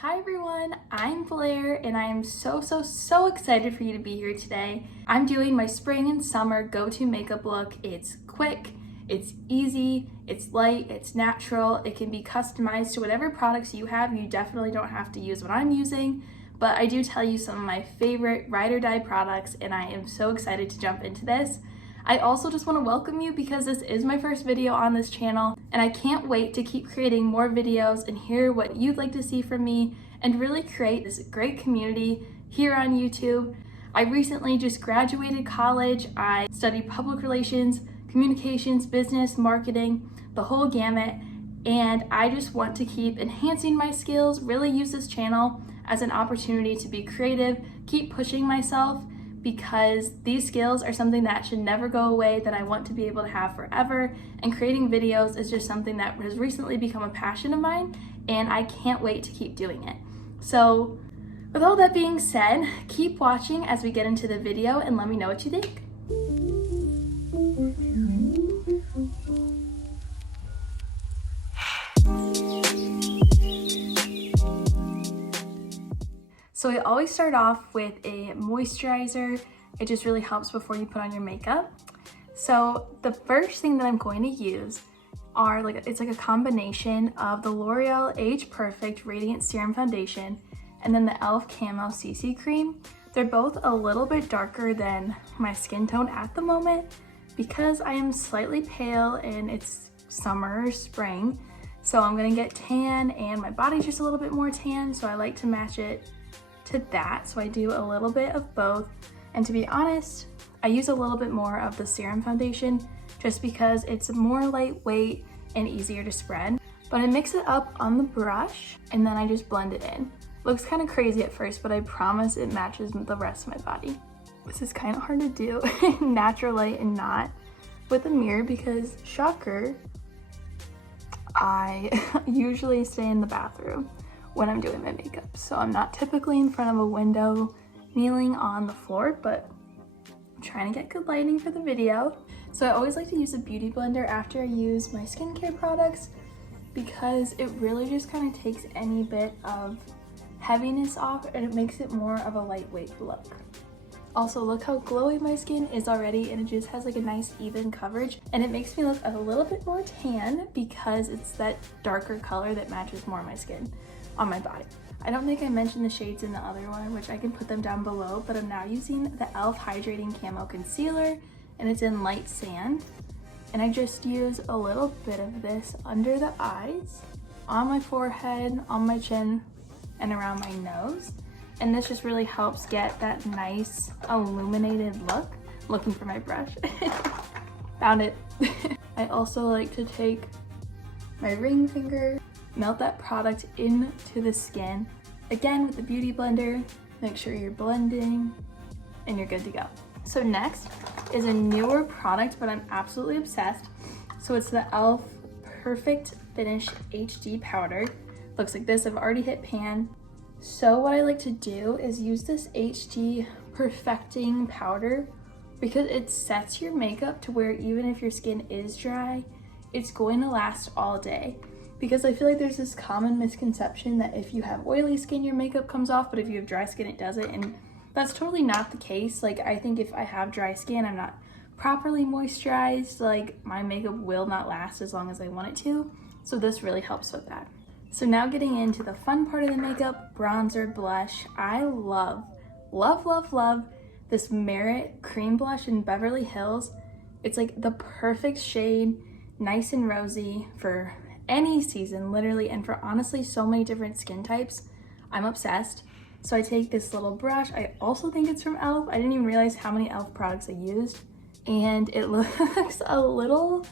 Hi everyone, I'm Blair and I am so excited for you to be here today. I'm doing my spring and summer go-to makeup look. It's quick, it's easy, it's light, it's natural. It can be customized to whatever products you have. You definitely don't have to use what I'm using, but I do tell you some of my favorite ride or die products and I am so excited to jump into this. I also just want to welcome you because this is my first video on this channel and I can't wait to keep creating more videos and hear what you'd like to see from me and really create this great community here on YouTube. I recently just graduated college. I studied public relations, communications, business, marketing, the whole gamut, and I just want to keep enhancing my skills, really use this channel as an opportunity to be creative, keep pushing myself, because these skills are something that should never go away, that I want to be able to have forever, and creating videos is just something that has recently become a passion of mine and I can't wait to keep doing it. So with all that being said, keep watching as we get into the video and let me know what you think. So I always start off with a moisturizer. It just really helps before you put on your makeup. So the first thing that I'm going to use are it's like a combination of the L'Oreal Age Perfect Radiant Serum Foundation and then the e.l.f. Camo CC Cream. They're both a little bit darker than my skin tone at the moment because I am slightly pale and it's summer or spring. So I'm gonna get tan and my body's just a little bit more tan, so I like to match it to that. So I do a little bit of both, and to be honest, I use a little bit more of the serum foundation just because it's more lightweight and easier to spread. But I mix it up on the brush and then I just blend it in. Looks kind of crazy at first, but I promise it matches the rest of my body. This is kind of hard to do in natural light and not with a mirror because, shocker, I usually stay in the bathroom when I'm doing my makeup. So I'm not typically in front of a window kneeling on the floor, but I'm trying to get good lighting for the video. So I always like to use a beauty blender after I use my skincare products because it really just kind of takes any bit of heaviness off and it makes it more of a lightweight look. Also, look how glowy my skin is already, and it just has like a nice even coverage, and it makes me look a little bit more tan because it's that darker color that matches more of my skin on my body. I don't think I mentioned the shades in the other one, which I can put them down below, but I'm now using the e.l.f. Hydrating Camo Concealer, and it's in light sand. And I just use a little bit of this under the eyes, on my forehead, on my chin, and around my nose. And this just really helps get that nice illuminated look. Looking for my brush. Found it. I also like to take my ring finger, melt that product into the skin. Again, with the beauty blender, make sure you're blending and you're good to go. So next is a newer product, but I'm absolutely obsessed. So it's the e.l.f. Perfect Finish HD Powder. Looks like this. I've already hit pan. So what I like to do is use this HD perfecting powder because it sets your makeup to where even if your skin is dry, it's going to last all day. Because I feel like there's this common misconception that if you have oily skin, your makeup comes off, but if you have dry skin, it doesn't. And that's totally not the case. Like, I think if I have dry skin, I'm not properly moisturized, like my makeup will not last as long as I want it to. So this really helps with that. So now getting into the fun part of the makeup, bronzer, blush. I love this Merit cream blush in Beverly Hills. It's like the perfect shade, nice and rosy for any season, literally, and for honestly so many different skin types. I'm obsessed. So I take this little brush. I also think it's from e.l.f. I didn't even realize how many e.l.f. products I used. And it looks a little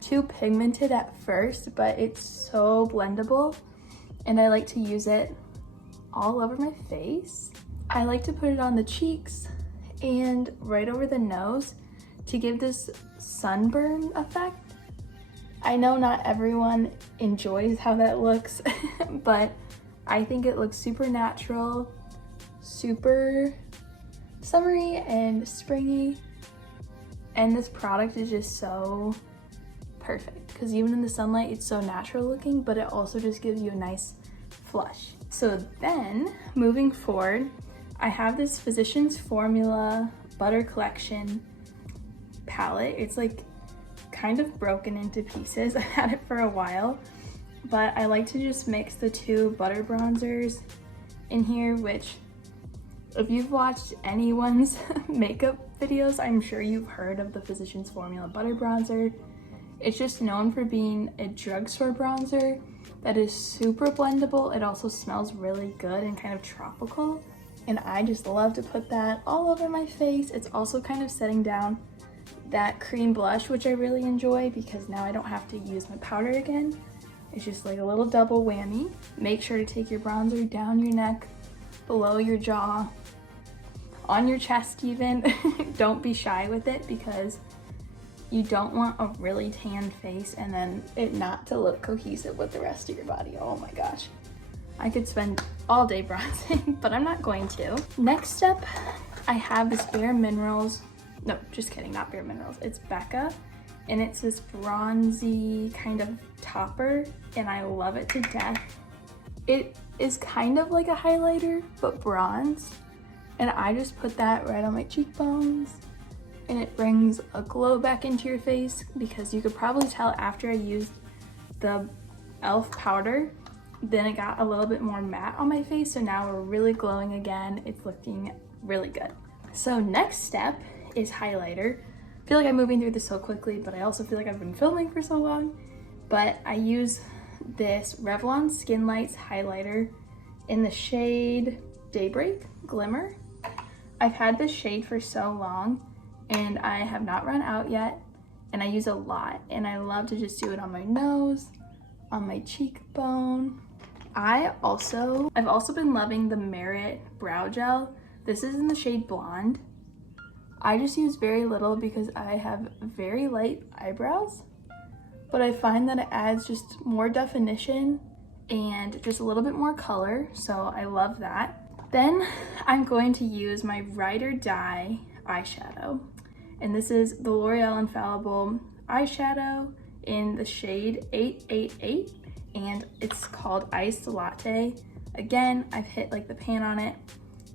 too pigmented at first, but it's so blendable. And I like to use it all over my face. I like to put it on the cheeks and right over the nose to give this sunburn effect. I know not everyone enjoys how that looks, but I think it looks super natural, super summery and springy. And this product is just so perfect because even in the sunlight, it's so natural looking, but it also just gives you a nice flush. So then, moving forward, I have this Physicians Formula Butter Collection palette. It's like kind of broken into pieces. I've had it for a while, but I like to just mix the two butter bronzers in here, which if you've watched anyone's makeup videos, I'm sure you've heard of the Physicians Formula Butter Bronzer. It's just known for being a drugstore bronzer that is super blendable. It also smells really good and kind of tropical. And I just love to put that all over my face. It's also kind of setting down that cream blush, which I really enjoy because now I don't have to use my powder again. It's just like a little double whammy. Make sure to take your bronzer down your neck, below your jaw, on your chest even. Don't be shy with it because you don't want a really tan face and then it not to look cohesive with the rest of your body. Oh my gosh. I could spend all day bronzing, but I'm not going to. Next step, I have this Bare Minerals, no, just kidding, not Bare Minerals, it's Becca, and it's this bronzy kind of topper, and I love it to death. It is kind of like a highlighter, but bronze, and I just put that right on my cheekbones, and it brings a glow back into your face because you could probably tell after I used the e.l.f. powder, then it got a little bit more matte on my face, so now we're really glowing again. It's looking really good. So next step is highlighter. I feel like I'm moving through this so quickly, but I also feel like I've been filming for so long. But I use this Revlon Skin Lights highlighter in the shade Daybreak Glimmer. I've had this shade for so long and I have not run out yet, and I use a lot, and I love to just do it on my nose, on my cheekbone. I've also been loving the Merit brow gel. This is in the shade Blonde. I just use very little because I have very light eyebrows, but I find that it adds just more definition and just a little bit more color, so I love that. Then I'm going to use my Ride or Die eyeshadow, and this is the L'Oreal Infallible eyeshadow in the shade 888, and it's called Iced Latte. Again, I've hit like the pan on it,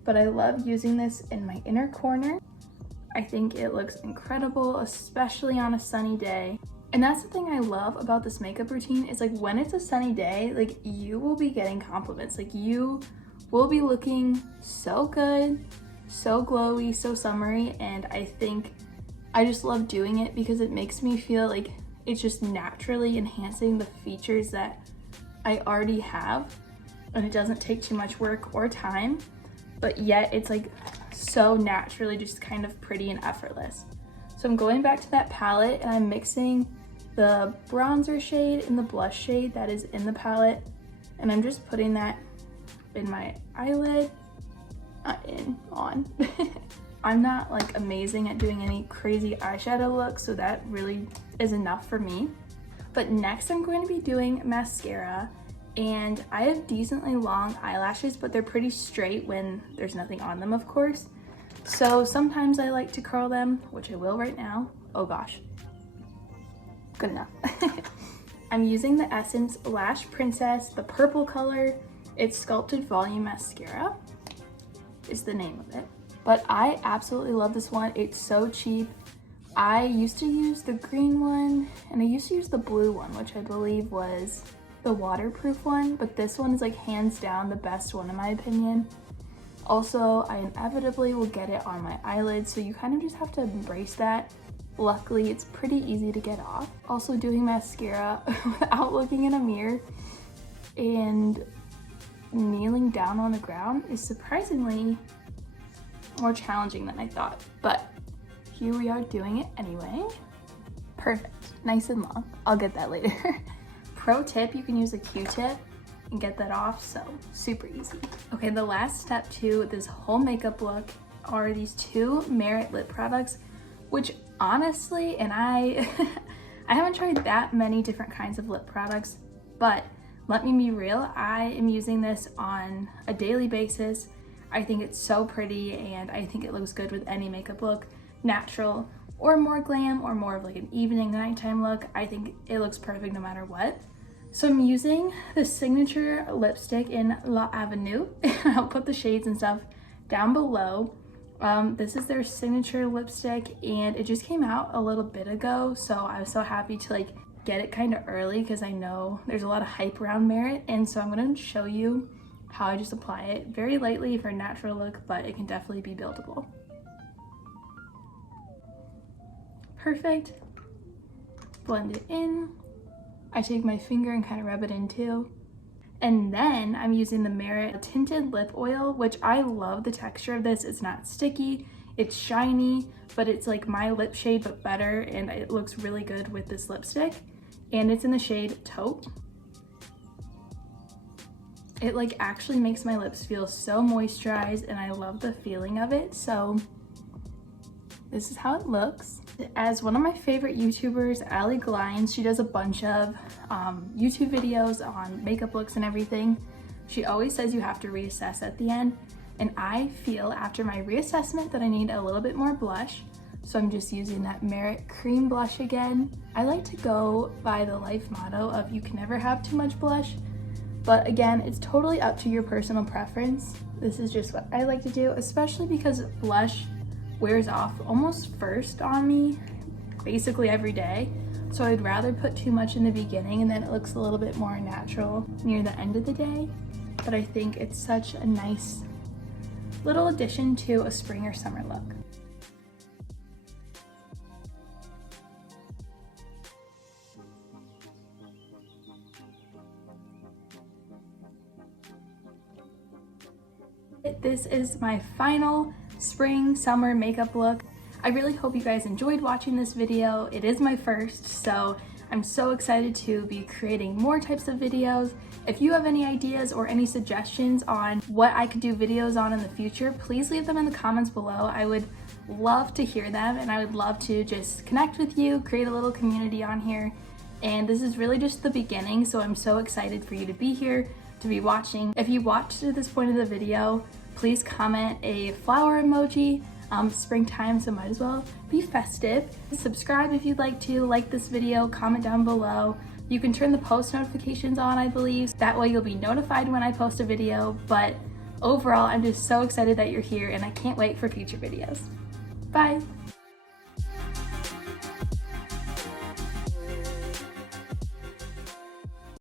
but I love using this in my inner corner. I think it looks incredible, especially on a sunny day. And that's the thing I love about this makeup routine is like when it's a sunny day, like you will be getting compliments. Like you will be looking so good, so glowy, so summery, and I think I just love doing it because it makes me feel like it's just naturally enhancing the features that I already have, and it doesn't take too much work or time, but yet it's like so naturally just kind of pretty and effortless. So I'm going back to that palette and I'm mixing the bronzer shade and the blush shade that is in the palette, and I'm just putting that in my eyelid, on. I'm not like amazing at doing any crazy eyeshadow looks, so that really is enough for me. But next I'm going to be doing mascara, and I have decently long eyelashes, but they're pretty straight when there's nothing on them, of course. So sometimes I like to curl them, which I will right now. Oh gosh, good enough. I'm using the Essence Lash Princess, the purple color. It's Sculpted Volume Mascara is the name of it. But I absolutely love this one. It's so cheap. I used to use the green one, and I used to use the blue one, which I believe was the waterproof one, but this one is like hands down the best one in my opinion. Also, I inevitably will get it on my eyelids, so you kind of just have to embrace that. Luckily, it's pretty easy to get off. Also, doing mascara without looking in a mirror and kneeling down on the ground is surprisingly more challenging than I thought, but here we are doing it anyway. Perfect, nice and long. I'll get that later. Pro tip, you can use a Q-tip and get that off, so super easy. Okay, the last step to this whole makeup look are these two Merit lip products, which honestly, and I haven't tried that many different kinds of lip products, but let me be real, I am using this on a daily basis. I think it's so pretty, and I think it looks good with any makeup look, natural or more glam or more of like an evening nighttime look. I think it looks perfect no matter what. So I'm using the signature lipstick in La Avenue. I'll put the shades and stuff down below. This is their signature lipstick and it just came out a little bit ago. So I was so happy to like get it kind of early because I know there's a lot of hype around Merit. And so I'm going to show you how I just apply it very lightly for a natural look, but it can definitely be buildable. Perfect. Blend it in. I take my finger and kind of rub it in too. And then I'm using the Merit tinted lip oil, which I love the texture of this. It's not sticky, it's shiny, but it's like my lip shade but better, and it looks really good with this lipstick. And it's in the shade Taupe. It like actually makes my lips feel so moisturized and I love the feeling of it. So this is how it looks. As one of my favorite YouTubers, Ali Glines, she does a bunch of YouTube videos on makeup looks and everything. She always says you have to reassess at the end. And I feel after my reassessment that I need a little bit more blush. So I'm just using that Merit cream blush again. I like to go by the life motto of you can never have too much blush. But again, it's totally up to your personal preference. This is just what I like to do, especially because blush wears off almost first on me basically every day. So I'd rather put too much in the beginning and then it looks a little bit more natural near the end of the day. But I think it's such a nice little addition to a spring or summer look. This is my final spring summer makeup look. I really hope you guys enjoyed watching this video. It is my first, so I'm so excited to be creating more types of videos. If you have any ideas or any suggestions on what I could do videos on in the future, please leave them in the comments below. I would love to hear them and I would love to just connect with you, create a little community on here. And this is really just the beginning, so I'm so excited for you to be here, to be watching. If you watched to this point of the video, please comment a flower emoji. Springtime, so might as well be festive. Subscribe if you'd like to, like this video, comment down below. You can turn the post notifications on, I believe. That way you'll be notified when I post a video. But overall, I'm just so excited that you're here and I can't wait for future videos. Bye.